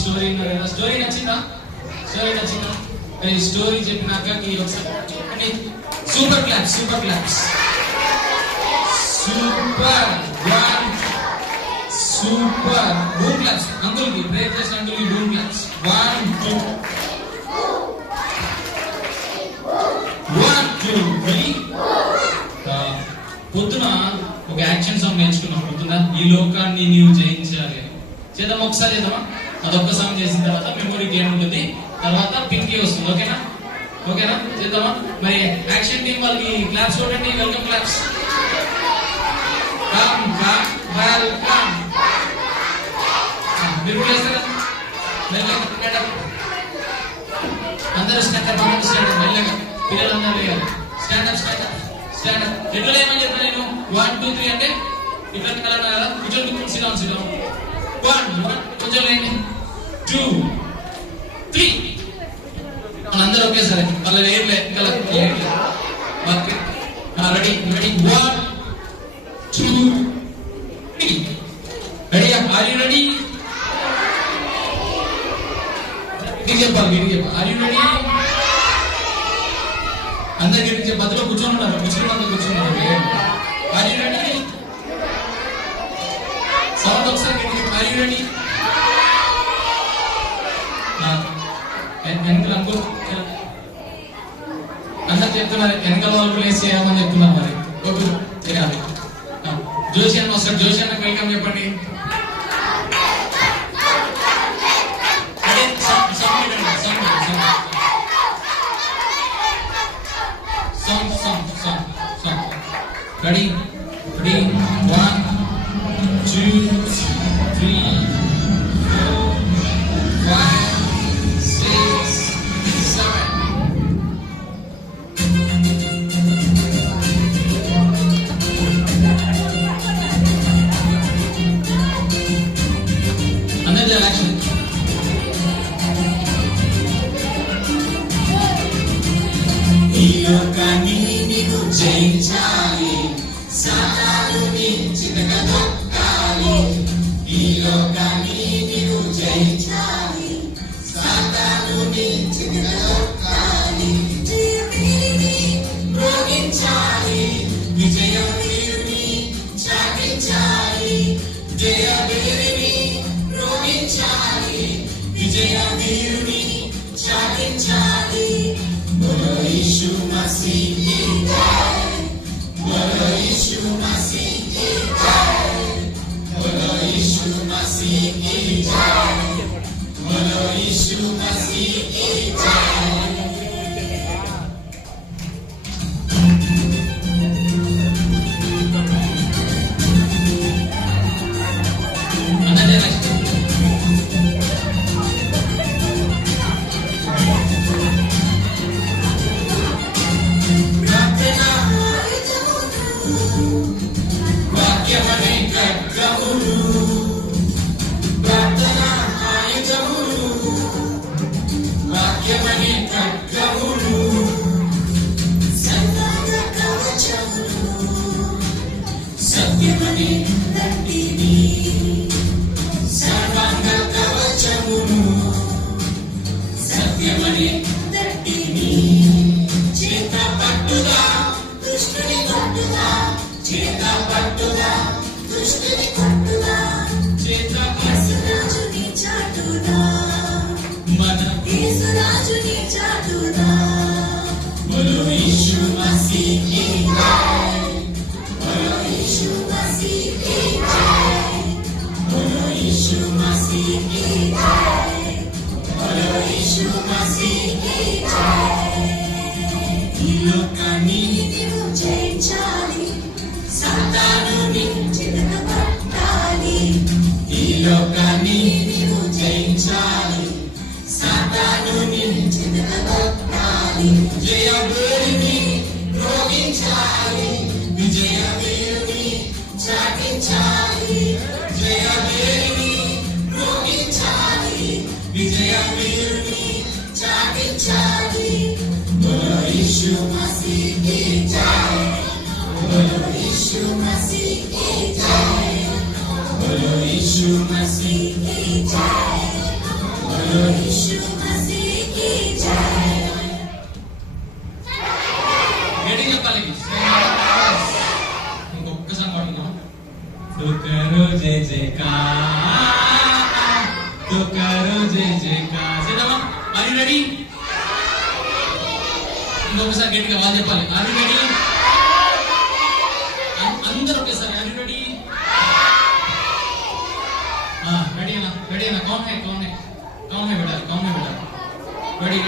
Story story నచ్చిందా? Story నచ్చిందా? మరి స్టోరీ చెప్పినాక ఒకసారి super claps, super claps, super one, super boom claps. అంకుల్కి బ్రేక్ చేసిన అంకుల్కి బూమ్ క్లాప్స్. 1 2 1 2 3. పొద్దున ఒక యాక్షన్ సాంగ్ నేర్చుకున్నాం. పొద్దున ఈ లోకాన్ని నీవు జయించాలి. చేద్దాం ఒకసారి, చేద్దామా? అదొక్క సాంగ్ చేసిన తర్వాత మెమొరీ గేమ్ ఉంటుంది, తర్వాత పింకీ వస్తుంది. ఓకేనా? ఓకేనా? చేద్దామా? మరి యాక్షన్ టీం వాళ్ళకి క్లాప్స్ కొట్టండి. Welcome claps. Come come welcome. మీరు చేస్తారా? మెల్లగా అందరూ స్టాండప్, అందరూ స్టాండప్. మెల్లగా పిల్లలందరూ స్టాండప్, స్టాండప్, స్టాండప్. ఎట్లా లేమని చెప్పిన నేను 1 2 3 అంటే ఇట్లా కదా. కూర్చొని సిద్ధం సిద్ధం. 1 కొంచెం లేండి. 2 3 వాళ్ళందరూ ఒకేసారి. వాళ్ళ ఏం లేదు. Ready ready. 1 2 3. Ready? Are you ready? చెప్పాలి. Are you ready? అందరికి మధ్యలో కూర్చొని ఉన్నారు. కూర్చున్నారు. Are you ready? సౌండ్ ఒకసారి. Are you ready? వెనకాల అంకుల్ అందరు చెప్తున్నారు. వెనకాల వాళ్ళు ప్లేస్ చేయాలని చెప్తున్నారు. మరి ఓకే చేయాలి. జోషి అన్న వస్తాడు. జోషి అన్నకు వెల్కమ్ చెప్పండి. Ready? Ready? 1 2 3 4 5 6 7. Another action. ఈ లోకాన్ని నీవు జయించాలి, సాతానుని చితకదొక్కాలి. ఈ లోకాన్ని నీవు జయించాలి, సాతానుని చితకదొక్కాలి. జయవీరుని మ్రోగించాలి, విజయం వీరుని చాటించాలి. జయవీరుని మ్రోగించాలి, విజయం వీరుని చాటించాలి. बोलो यीशु मसीह की जय, बोलो यीशु मसीह की जय, बोलो यीशु मसीह की जय, बोलो यीशु मसीह की जय. సత్యమని దండిని సర్వాంగ కవచమును, సత్యమని దండిని చేత పట్టుగా దుష్టుని కొట్టుగా, చేత పట్టుగా దుష్టుని కొట్టుగా, చేత యేసురాజుని చాటుగా, మన యేసురాజుని చాటుగా. बोलो यीशु मसीह की जय, बोलो यीशु मसीह की जय, बोलो यीशु मसीह की जय, बोलो यीशु मसीह की जय. ఈ లోకాన్ని నీవు జయించాలి, సాతానుని చితకపట్టాలి. ఈ లోకాన్ని నీవు జయించాలి, సాతానుని చితకపట్టాలి. జయవీరుని మ్రోగించాలి, విజయ వీరుని చాటించాలి. జయవీరుని మ్రోగించాలి, విజయ వీరుని చాటించాలి. बोलो यीशु मसीह की जय, बोलो यीशु मसीह की जय, बोलो यीशु मसीह की जय, గట్టిగా చెప్పాలి. ఇంకొక్కసారి పాడుకుందాం. तो करो जय जयकार, तो करो जय जयकार. సిద్ధమా? Are you ready? ఇంకొకసారి గట్టిగా వాళ్ళు చెప్పాలి. Are you ready? అందరూ ఒకేసారి. Are you ready? రెడీ ना, రెడీ ना. कौन है बेटा, कौन है बेटा? రెడీ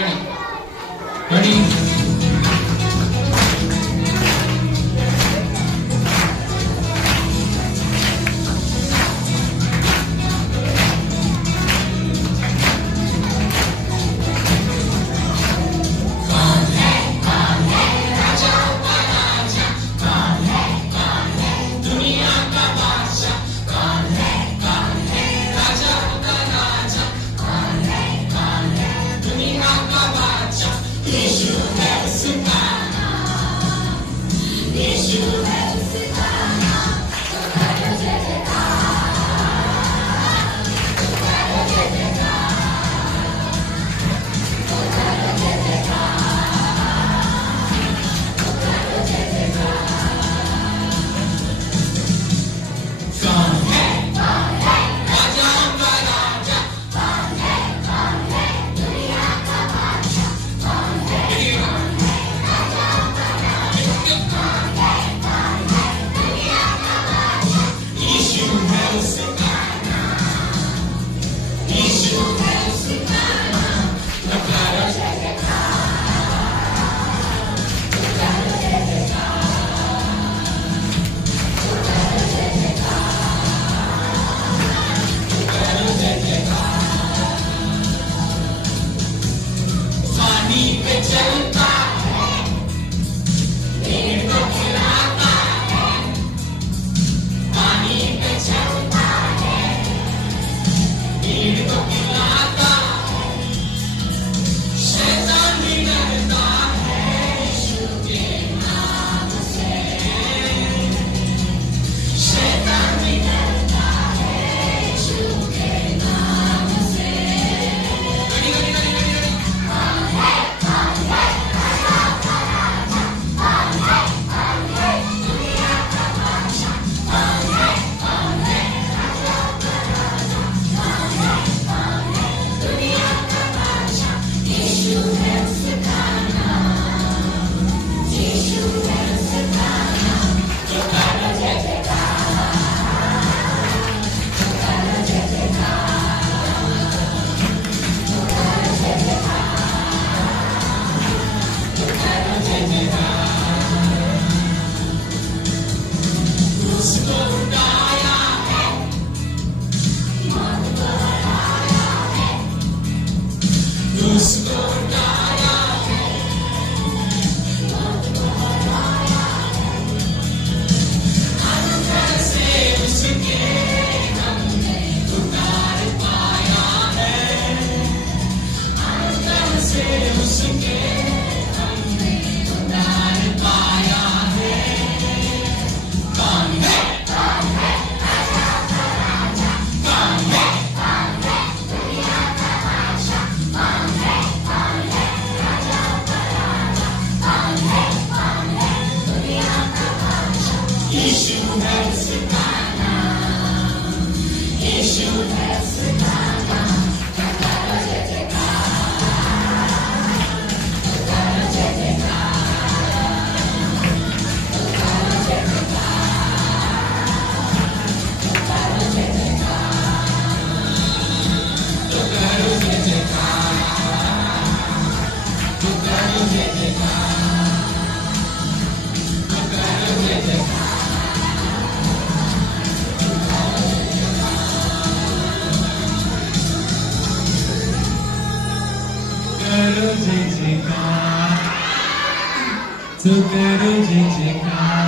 तो करो जय जयकार,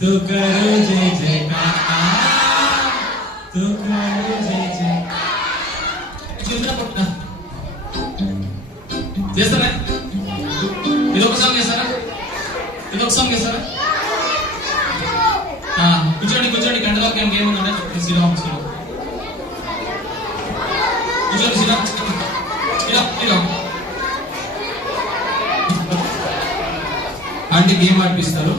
तो करो जय जयकार, तो करो जय जयकार. చేస్తారా? ఇది ఒక సాంగ్ చేస్తారా? ఇది ఒక సాంగ్ చేస్తారా? కూర్చోండి కూర్చోండి. గంటలోకి ఏమన్నా శ్రీరామ్ కూర్చోండి సిద్ధం అంటే గేమ్ ఆడిపిస్తారు.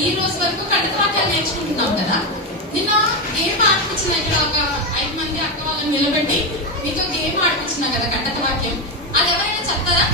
ఈ రోజు వరకు కంటకవాక్యాలు నేర్చుకుంటున్నాం కదా. నిన్న గేమ్ ఆడిపించిన ఇక్కడ ఒక 5 మంది అక్క వాళ్ళని నిలబెట్టి మీతో గేమ్ ఆడిపించిన కదా కంటకవాక్యం, అది ఎవరైనా చెప్తారా?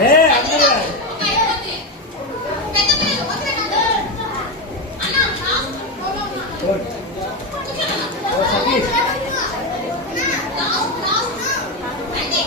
ఒక 5 మంది పెద్ద పిల్లలు ఒకరే కాదు. అన్న లాస్ట్ రండి.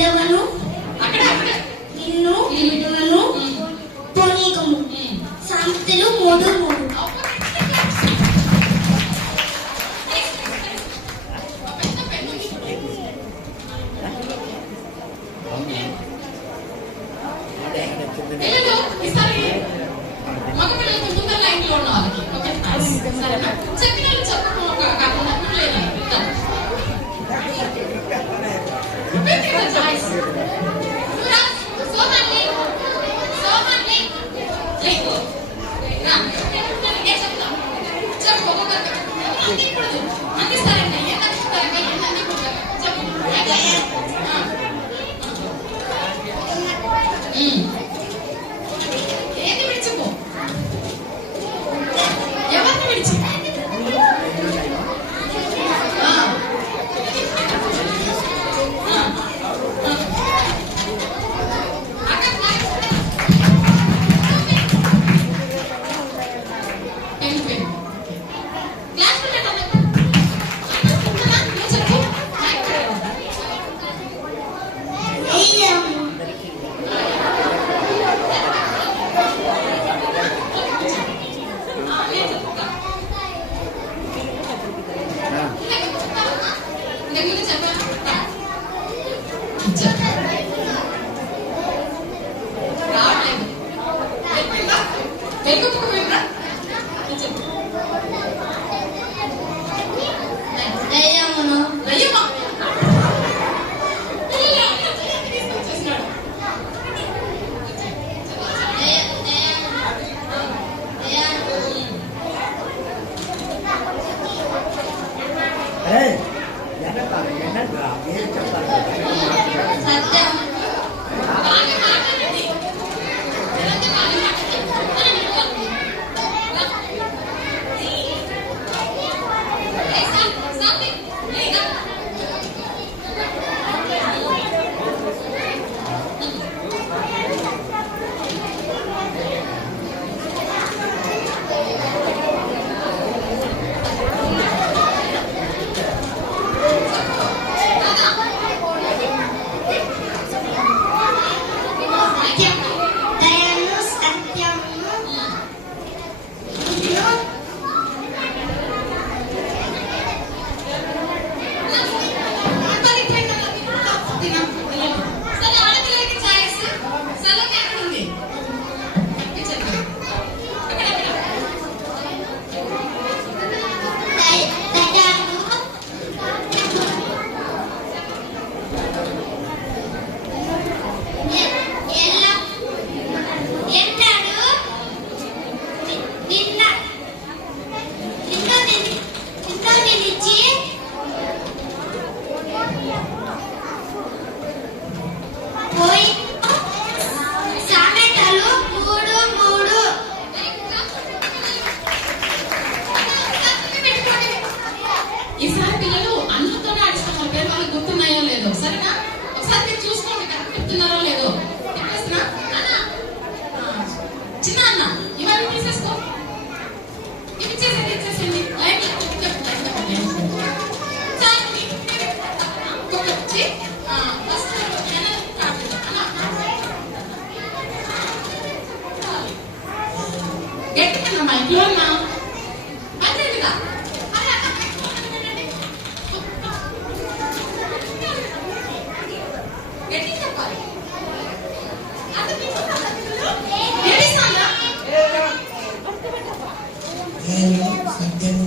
విడవను అక్కడ అక్కడ నిన్ను విడవను పోనీకము సామెతలు 3:3. పిల్లలు ఈసారి మగ పిల్లలు ముందు లైన్ లో ఉన్న వాళ్ళకి ఓకే సరేనా చెప్పిన చెప్పకుండా కాకుండా లేదు ఏది విడిచిపో ఎవరిని విడిచి ఈసారి పిల్లలు అన్నంతోనే ఆడిస్తున్నారు పేరు వాళ్ళకి గుర్తున్నాయో లేదో సరేనా ఒకసారి మీరు చూసుకోండి కరెక్ట్ చెప్తున్నారో లేదో చెప్పేస్తున్నా చిన్న అన్న ఇవన్నీ తీసేసుకో ఇవి ఇచ్చేసేయండి లైన్ వచ్చి ఫస్ట్ గట్టిగా మా ఇంట్లో అన్నా అదే కదా గట్టి చెప్పాలి సత్యము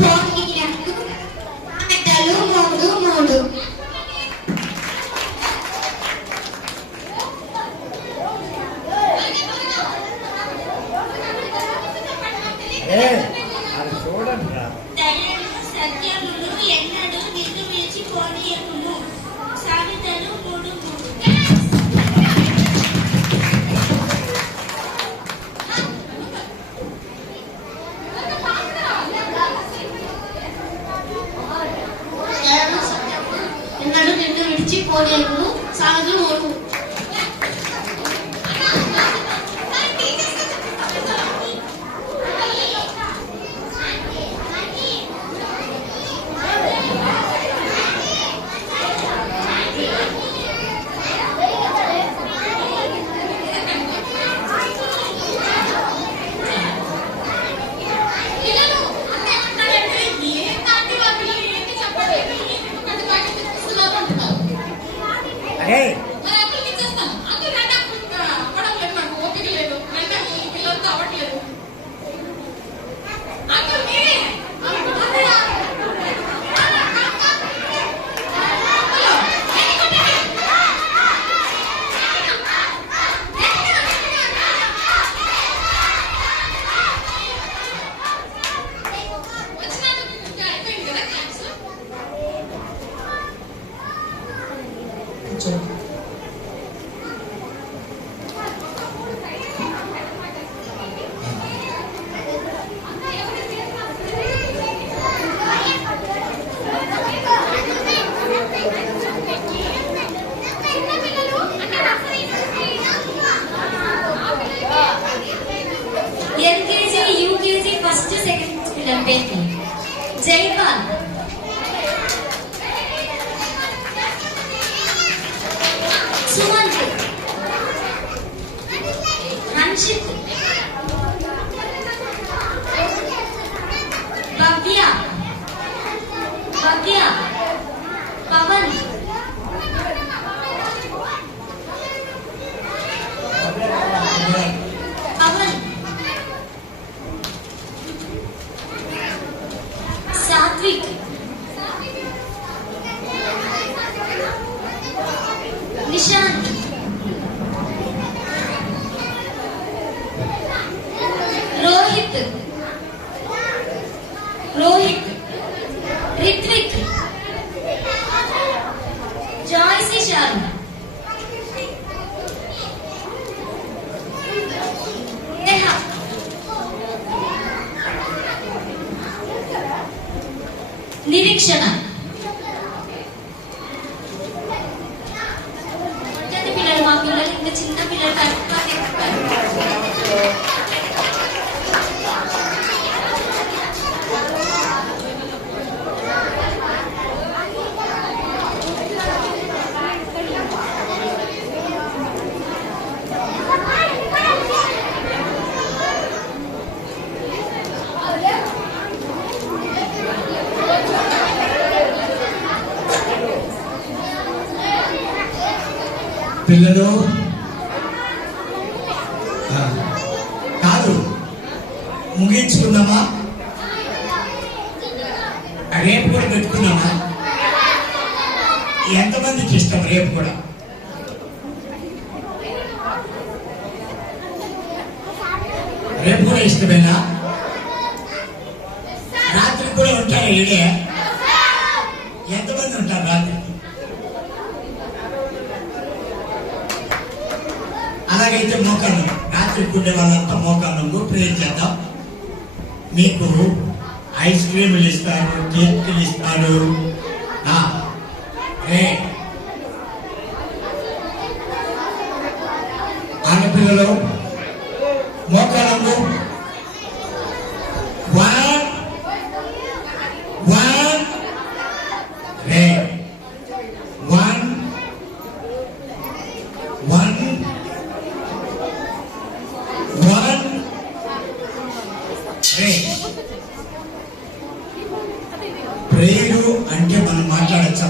పోనీలకు సామెతలు మూడు మూడు. దయను సత్యమును ఎన్నడూ నిన్ను విడిచి పోనీయకును. సామెతలు మూడు మూడు. దయను సత్యమును ఎన్నడూ నిన్ను విడిచి పోనీయకును. సామెతలు మూడు మూడు. ఎల్కేజీ యూకేజీ ఫస్ట్ సెకండ్ పిల్లల పేరు జైపాల్, సుమంత్, హన్షిత్, భవ్య, పవన్, సాత్విక్, నిశాంత్, రోహిత్, రిత్విక్, జాయ్సీ షారు, నిరీక్షణ. పిల్లలు మా పిల్లలు ఇంకా చిన్న పిల్లలు పిల్లలు కాదు, ముగించుకుందామా? రేపు కూడా పెట్టుకుందామా? ఎంతమందికి ఇష్టం రేపు కూడా? రేపు కూడా ఇష్టమేనా? రాత్రి కూడా ఉంటారా? ఇడే ఎంతమంది ఉంటారు రాత్రి? అలాగైతే మోకాళ్ళు రాత్రి పుట్టే వాళ్ళంతా మోకాళ్ళు ప్రేర్ చేద్దాం. మీకు ఐస్ క్రీములు ఇస్తారు, కేకులు ఇస్తారు. ఆడపిల్లలు మోకాళ్ళు ప్రేయరు అంటే మనం మాట్లాడచ్చా?